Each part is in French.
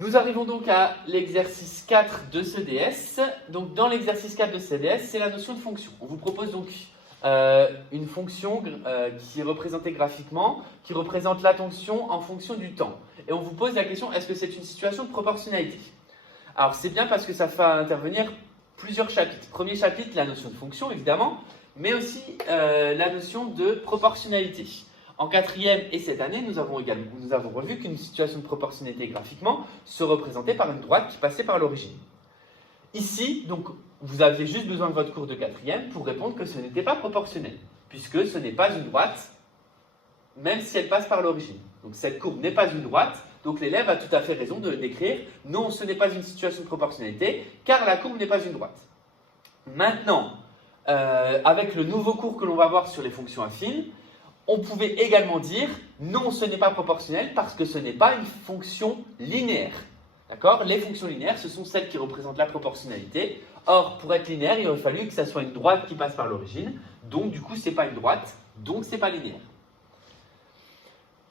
Nous arrivons donc à l'exercice 4 de ce DS. Donc dans l'exercice 4 de ce DS, c'est la notion de fonction. On vous propose donc une fonction qui est représentée graphiquement, qui représente l'attention en fonction du temps. Et on vous pose la question, est-ce que c'est une situation de proportionnalité? Alors c'est bien parce que ça fait intervenir plusieurs chapitres. Premier chapitre, la notion de fonction évidemment, mais aussi la notion de proportionnalité. En quatrième et cette année, nous avons revu qu'une situation de proportionnalité graphiquement se représentait par une droite qui passait par l'origine. Ici, donc, vous aviez juste besoin de votre cours de quatrième pour répondre que ce n'était pas proportionnel, puisque ce n'est pas une droite, même si elle passe par l'origine. Donc cette courbe n'est pas une droite, donc l'élève a tout à fait raison de l'écrire. Non, ce n'est pas une situation de proportionnalité, car la courbe n'est pas une droite. Maintenant, avec le nouveau cours que l'on va voir sur les fonctions affines, on pouvait également dire non, ce n'est pas proportionnel parce que ce n'est pas une fonction linéaire. D'accord? Les fonctions linéaires, ce sont celles qui représentent la proportionnalité. Or, pour être linéaire, il aurait fallu que ça soit une droite qui passe par l'origine. Donc, du coup, ce n'est pas une droite, donc ce n'est pas linéaire.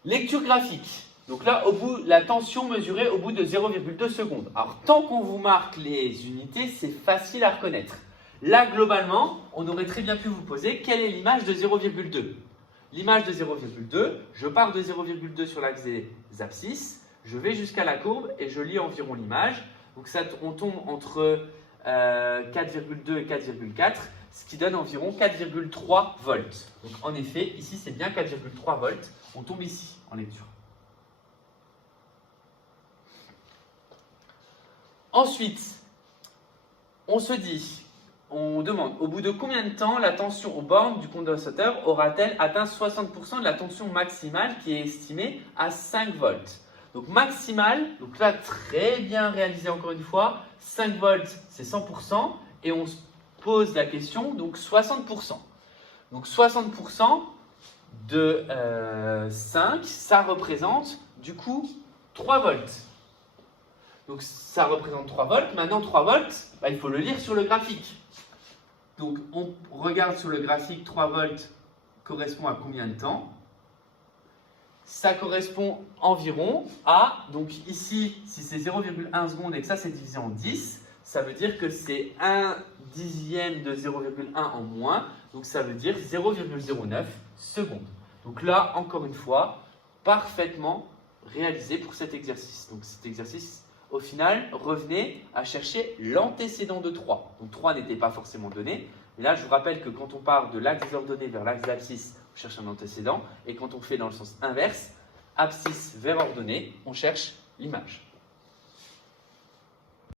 Lecture graphique. Donc là, la tension mesurée au bout de 0,2 secondes. Alors, tant qu'on vous marque les unités, c'est facile à reconnaître. Là, globalement, on aurait très bien pu vous poser quelle est l'image de 0,2. L'image de 0,2, je pars de 0,2 sur l'axe des abscisses, je vais jusqu'à la courbe et je lis environ l'image. Donc ça, on tombe entre 4,2 et 4,4, ce qui donne environ 4,3 volts. Donc en effet, ici c'est bien 4,3 volts, on tombe ici en lecture. Ensuite, on demande au bout de combien de temps la tension aux bornes du condensateur aura-t-elle atteint 60% de la tension maximale qui est estimée à 5 volts. Donc maximale, donc là très bien réalisé encore une fois, 5 volts c'est 100% et on se pose la question donc 60%. Donc 60% de 5, ça représente du coup 3 volts. Donc ça représente 3 volts. Maintenant 3 volts, il faut le lire sur le graphique. Donc on regarde sur le graphique 3 volts correspond à combien de temps? Ça correspond environ à, donc ici, si c'est 0,1 seconde et que ça c'est divisé en 10, ça veut dire que c'est 1 dixième de 0,1 en moins, donc ça veut dire 0,09 secondes. Donc là, encore une fois, parfaitement réalisé pour cet exercice. Donc cet exercice, au final, revenez à chercher l'antécédent de 3. Donc 3 n'était pas forcément donné. Mais là, je vous rappelle que quand on part de l'axe des ordonnées vers l'axe d'abscisse, on cherche un antécédent. Et quand on fait dans le sens inverse, abscisse vers ordonnée, on cherche l'image.